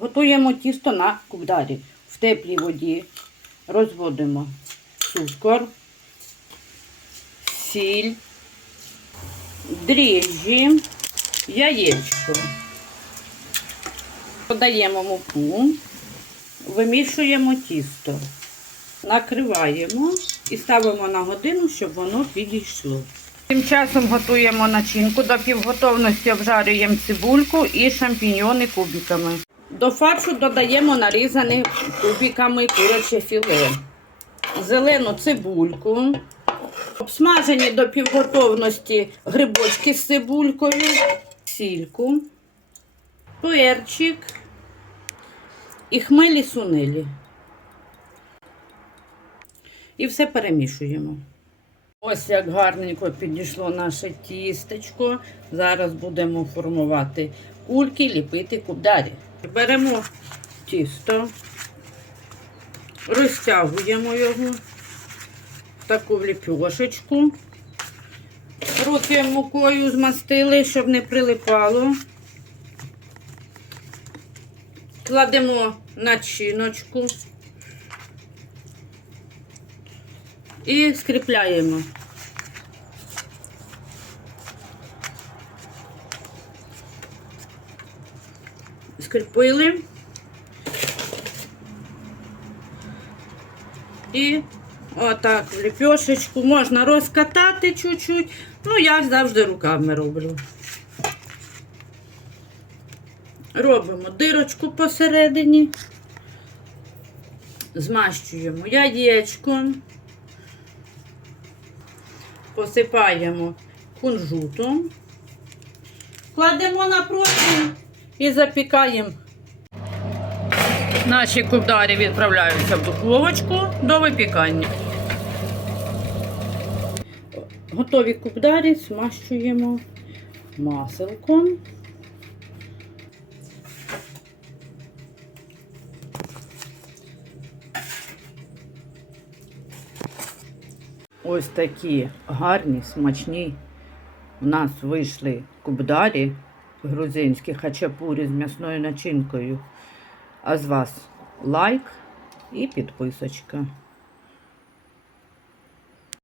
Готуємо тісто на кубдарі. В теплій воді розводимо цукор, сіль, дріжджі, яєчко. Додаємо муку, вимішуємо тісто, накриваємо і ставимо на годину, щоб воно підійшло. Тим часом готуємо начинку. До півготовності обжарюємо цибульку і шампіньйони кубиками. До фаршу додаємо нарізане кубиками куряче філе, зелену цибульку, обсмажені до півготовності грибочки з цибулькою, сільку, перчик і хмелі сунелі. І все перемішуємо. Ось як гарненько підійшло наше тістечко. Зараз будемо формувати кульки, ліпити кубдарі. Беремо тісто, розтягуємо його в таку ліпьошечку. Руки мукою змастили, щоб не прилипало. Кладемо начиночку і скріпляємо. Скріпили. І отак в ліпьошечку можна розкатати чуть-чуть. Ну, я завжди руками роблю. Робимо дирочку посередині, змащуємо яєчком, посипаємо кунжутом, кладемо на противень і запікаємо. Наші кубдарі відправляються в духовочку до випікання. Готові кубдарі смащуємо маселком. Ось такі гарні, смачні. У нас вийшли кубдарі грузинські хачапурі з м'ясною начинкою. А з вас лайк і підписочка.